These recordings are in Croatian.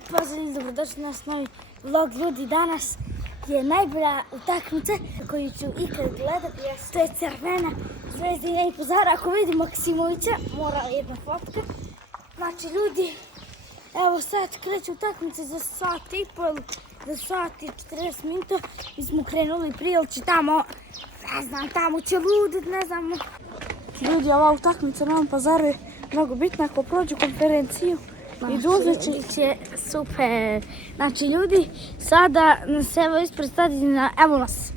pozdrav, dobrodošli na naš novi vlog. Ljudi, danas je najbolja utakmica koju ću ikad gledati. To je Crvena Zvezda i Novi Pazar. Ako vidim Maksimovića, mora jedna fotka. Znači ljudi, evo sad kreće utakmica za sat i pol, za sat i 40 minuta. Mi smo krenuli prije, ali će tamo, ne znam, tamo će ludit, ne znamo. Ljudi, ova utakmica na Novom Pazaru je mnogo bitna. Ako prođu konferenciju i Duzić će super. Znači ljudi, sada nas evo ispred stadiona, evo nas.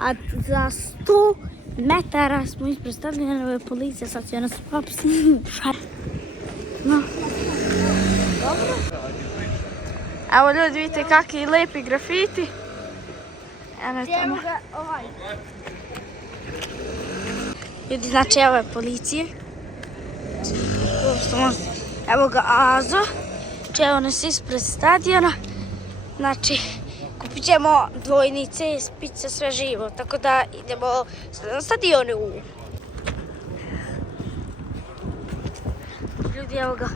A za 100 metara smo ispred stadiona, evo je policija, sad će nas hapsiti. No. Dobro. Evo ljudi, vidite kakvi lepi grafiti. Evo ga ovaj. Ljudi, znači evo je policije. Evo ga Azo. Evo nas ispred stadiona. Znači, kupit ćemo dvojnice, pice, sve živo. Tako da idemo na stadionu. Ljudi, evo ga,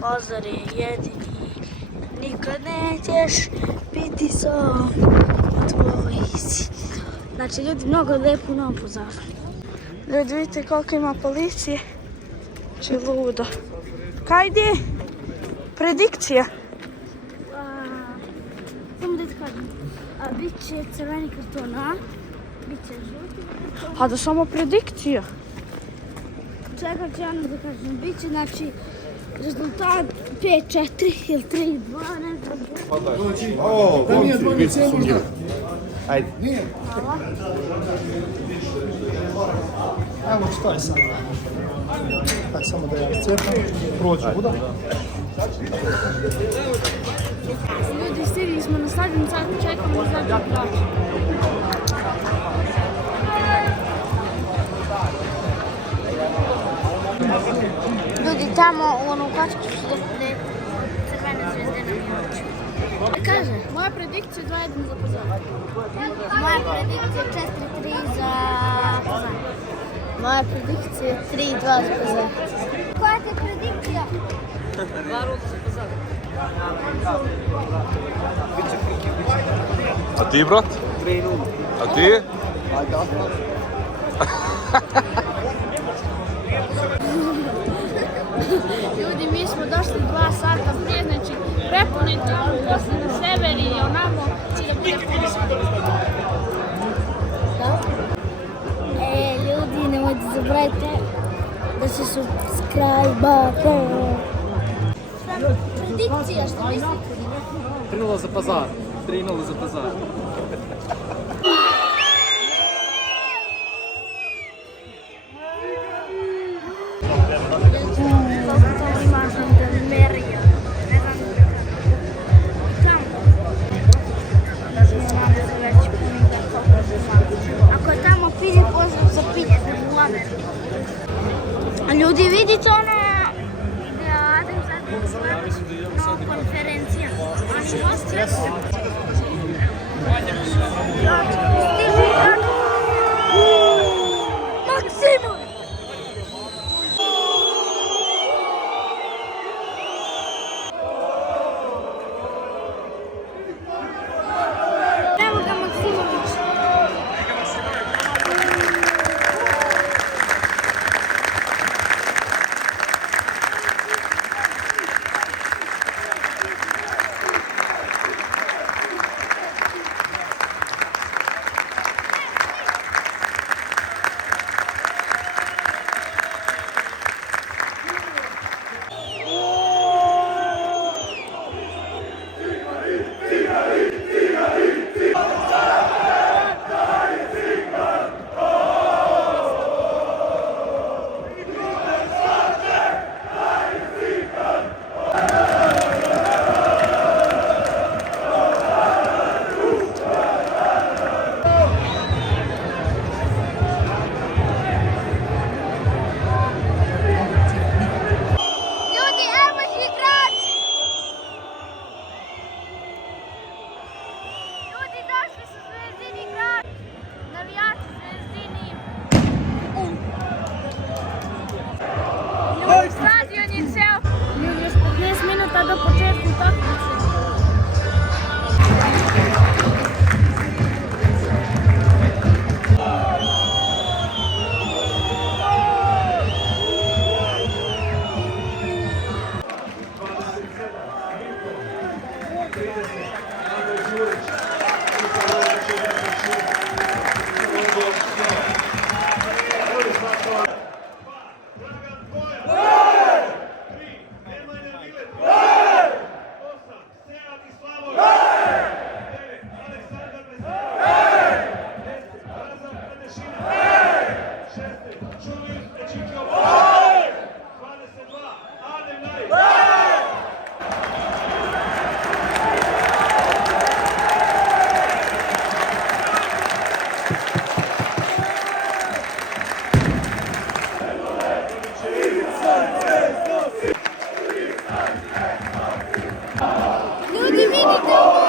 Pazar je jedini. Nikad nećeš biti sam tvoj sin. Znači, ljudi, mnogo je lijepo u Novom Pazaru. Ljudi, vidite koliko ima policije. Če ludo. Kaj ide? Predikcija. Samo da ti kažem. Biće crveni karton, a? Biće žuti karton. A da samo predikcija? Čekaj ću jedno da kažem. Biće, znači, rezultat 5-4 ili 3-2, ne znam. O, momci, vi ste sumnjivi. Ajde. Hvala. Evo što je sad. Tak, samo da ja iscepam, prođu buda. Ljudi, stigli smo na stadion, sad čekamo zadnji igrač. Ljudi, tamo u onu kačku su gdje Crvena Zvezda nam je oči. Kaže, moja predikcija je 2-1 za Pazar. Moja predikcija je 4-3 za Pazar. Moja predikcija je 3-2 za Pazar. Koja je te predikcija? 2-0 za Pazar. A ti, brat? 3-0. A ti? Ajde. Ljudi, mi smo došli 2 sata prije, znači prepuniti poslije na sever i onamo će da bude puno. Ljudi, nemojte zaboravite da se subscribe-ate. Predikcija, što mislite? 3-0 za Pazar. 3-0 za Pazar. Ljudi, vidite ona gdje Adem sad na konferencija. Oni gosti. Maksimo! Evo ga Maksimović. Ljudi, vidite ovo!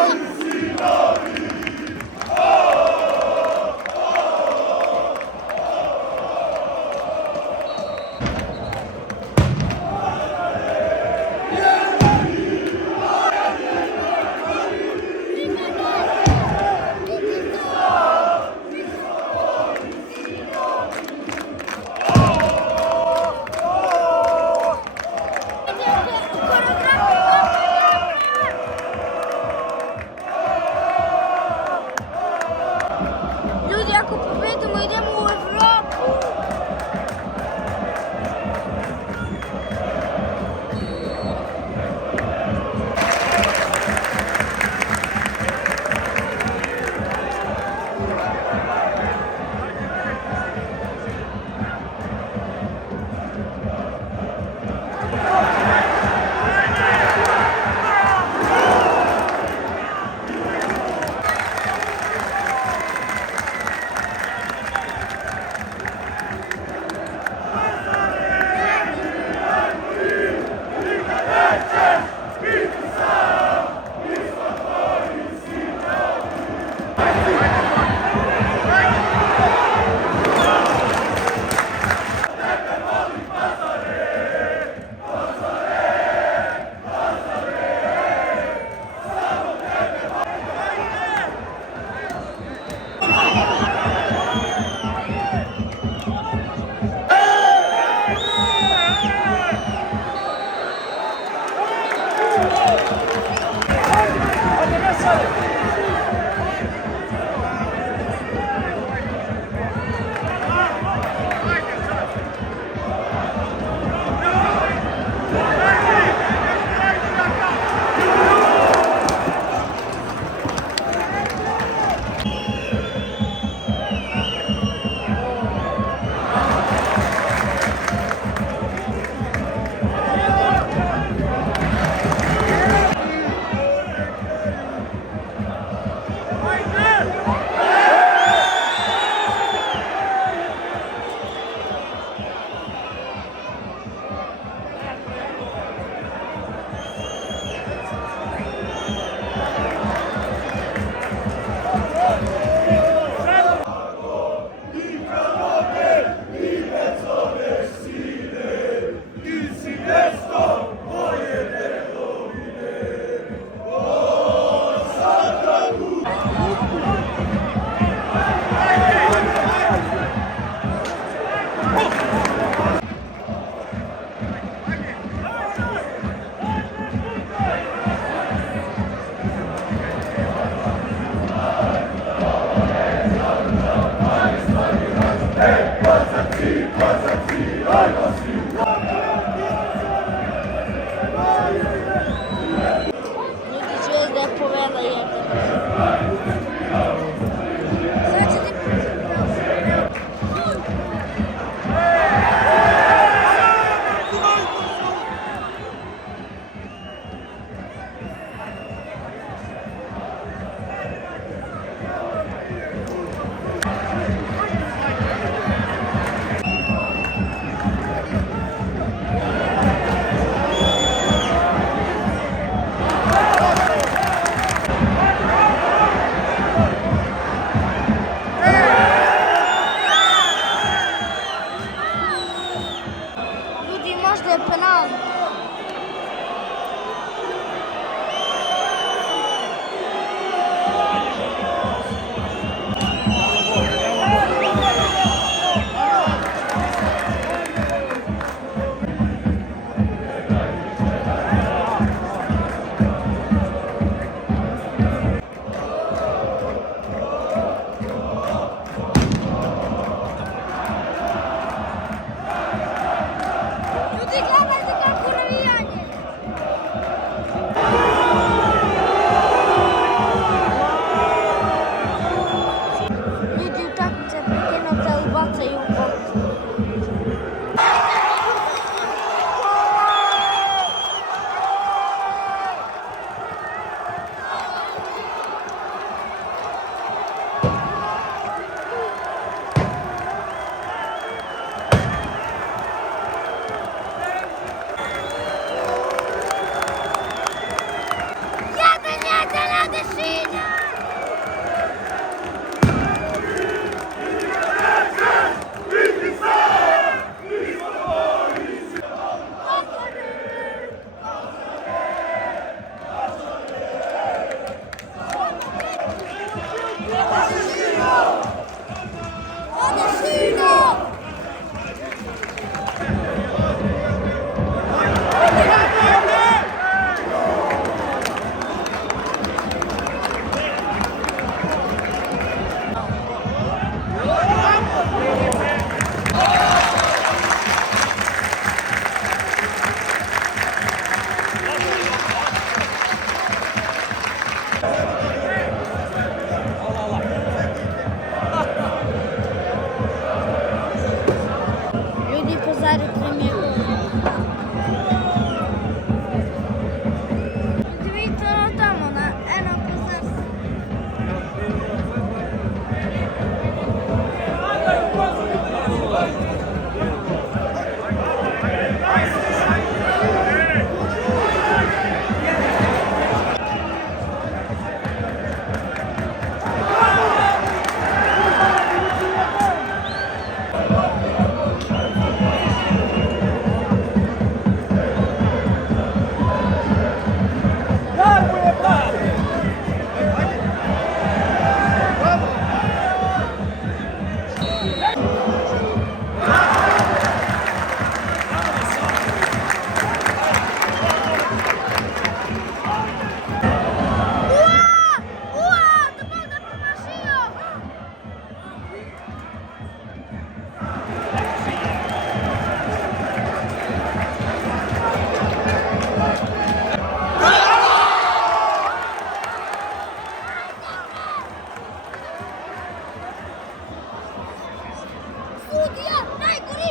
Sudija, najgori!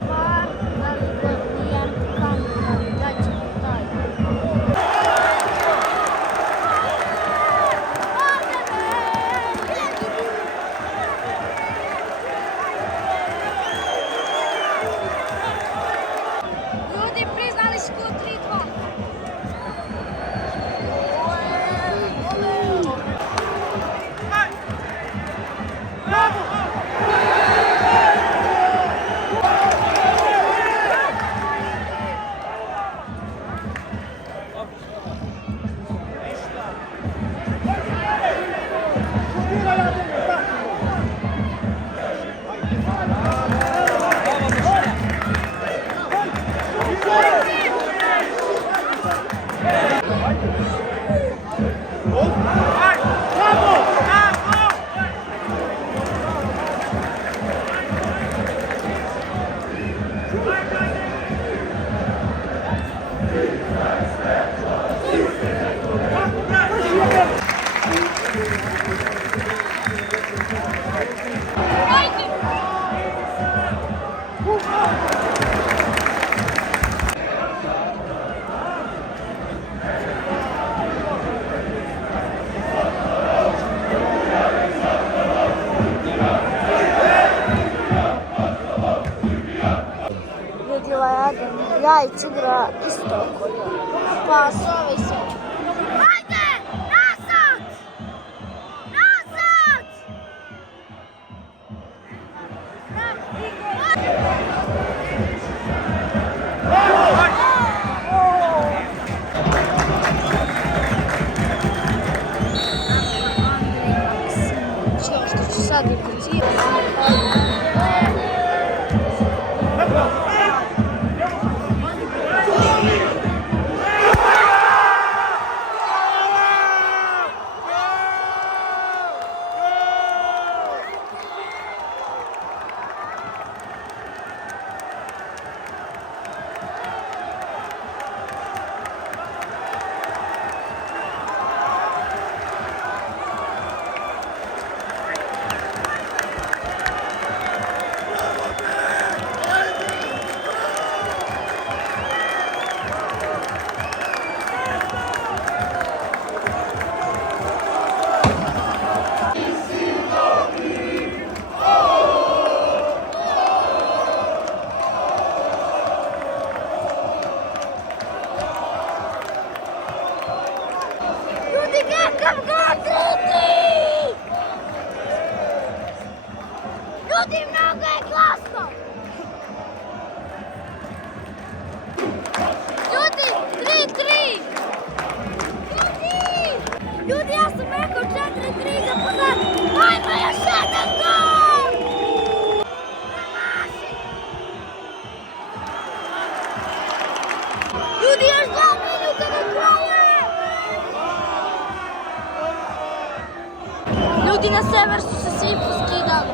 Da li da nijan kamer, da ćemo taj. Ljudi, priznali su 3-2. Vidjela ja da Ljajić igra isto pa s ove se. Hajde! Nazad! Nazad! Što će sad replicirati? Ljudi, mnogo je glasno! Ljudi, 3-3! Ljudi, ja sam rekao 4-3 za pozad! Ajmo još jedan gol! Ljudi, još 2 minuta do kraja! Ljudi na sever su se svi poskidali.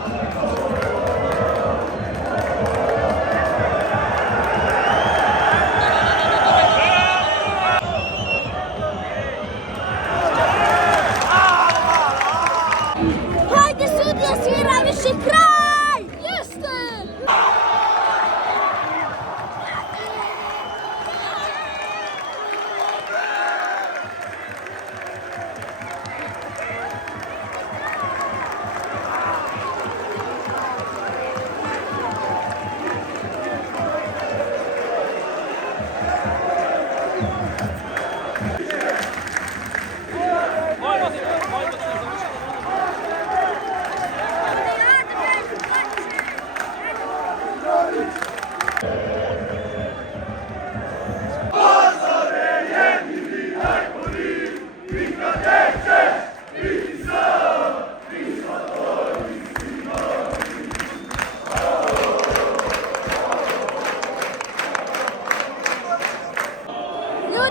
Hajde, sudija svira više kraj! Jeste!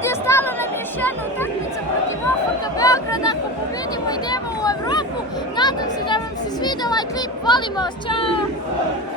Ljudi, ostalo nam je još jedna utakmica protiv OFK Beograda. Ako pobedimo, idemo u Evropu. Nadam se da vam se svidjela klip. Volimo vas, čao!